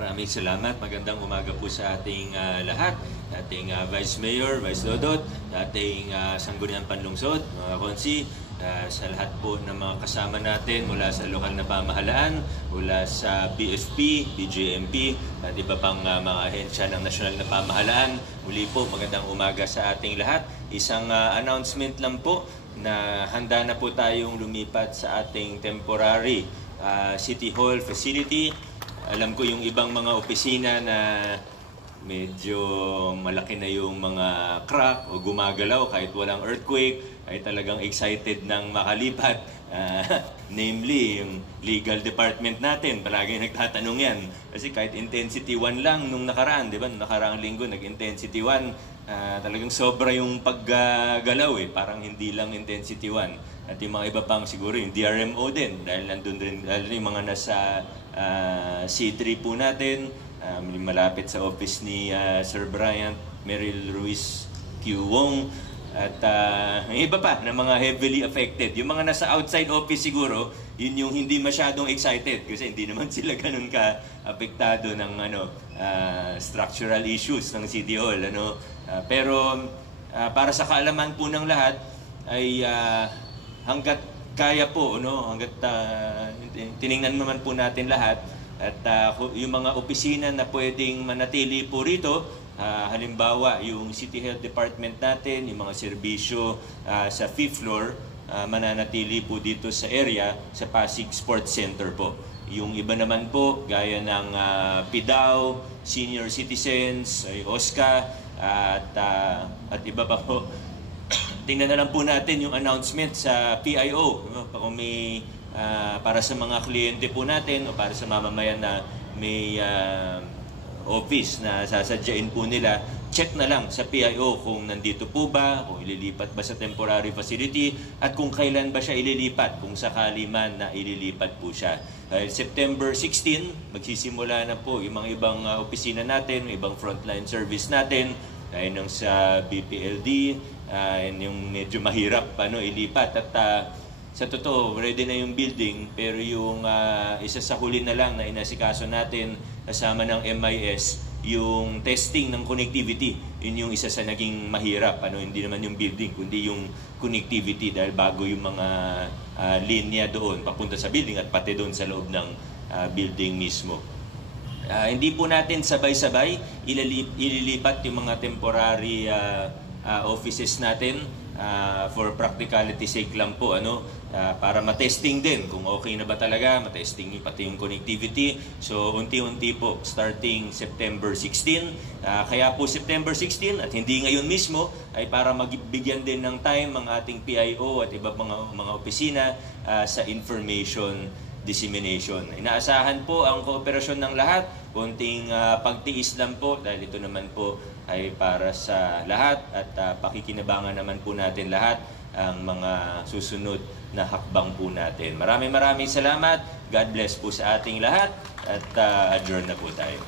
Maraming salamat. Magandang umaga po sa ating lahat. Ating Vice Mayor, Vice Dodot, ating Sangguniang Panlungsod, mga konsi, sa lahat po ng mga kasama natin mula sa lokal na pamahalaan, mula sa BFP, BJMP, at iba pang mga ahensya ng nasyonal na pamahalaan. Muli po, magandang umaga sa ating lahat. Isang announcement lang po na handa na po tayong lumipat sa ating temporary City Hall facility. Alam ko yung ibang mga opisina na medyo malaki na yung mga crack o gumagalaw kahit walang earthquake, ay talagang excited ng makalipat. Namely, yung legal department natin, palagi nagtatanong yan. Kasi kahit intensity 1 lang nung nakaraan, di ba? Nung nakaraang linggo, nag-intensity 1, talagang sobra yung paggalaw eh. Parang hindi lang intensity 1. At yung mga iba pang siguro yung DRMO din, dahil nandun rin, yung mga nasa C3 po natin, malapit sa office ni Sir Bryant, Meryl Ruiz Q. Wong, at yung iba pa na mga heavily affected. Yung mga nasa outside office siguro, yun yung hindi masyadong excited kasi hindi naman sila ganun ka-apektado ng structural issues ng City Hall. Pero para sa kaalaman po ng lahat, ay hanggat kaya po, hanggat tiningnan naman po natin lahat, at yung mga opisina na pwedeng manatili po rito, halimbawa yung City Health Department natin, yung mga serbisyo sa 5th floor, mananatili po dito sa area, sa Pasig Sports Center po. Yung iba naman po, gaya ng PIDAO, Senior Citizens, OSCA, at iba pa po. Tingnan na lang po natin yung announcement sa PIO. Kung may para sa mga kliyente po natin o para sa mamamayan na may office na sasadyain po nila, check na lang sa PIO kung nandito po ba, kung ililipat ba sa temporary facility, at kung kailan ba siya ililipat, kung sakali man na ililipat po siya. September 16, magsisimula na po yung mga ibang opisina natin, yung ibang frontline service natin, dahil nung sa BPLD, yung medyo mahirap ilipat. At sa totoo, ready na yung building, pero yung isa sa huli na lang na inasikaso natin kasama ng MIS, yung testing ng connectivity. Yun yung isa sa naging mahirap. Hindi naman yung building, kundi yung connectivity, dahil bago yung mga linya doon papunta sa building at pati doon sa loob ng building mismo. Hindi po natin sabay-sabay ililipat yung mga temporary offices natin. For practicality sake lang po, para matesting din kung okay na ba talaga, matesting pati yung connectivity. So unti-unti po starting September 16, kaya po September 16 at hindi ngayon mismo, ay para magbigyan din ng time ang ating PIO at iba mga opisina sa information dissemination. Inaasahan po ang kooperasyon ng lahat, konting pagtiis lang po dahil ito naman po ay para sa lahat, at pakikinabangan naman po natin lahat ang mga susunod na hakbang po natin. Maraming salamat. God bless po sa ating lahat, at adjourn na po tayo.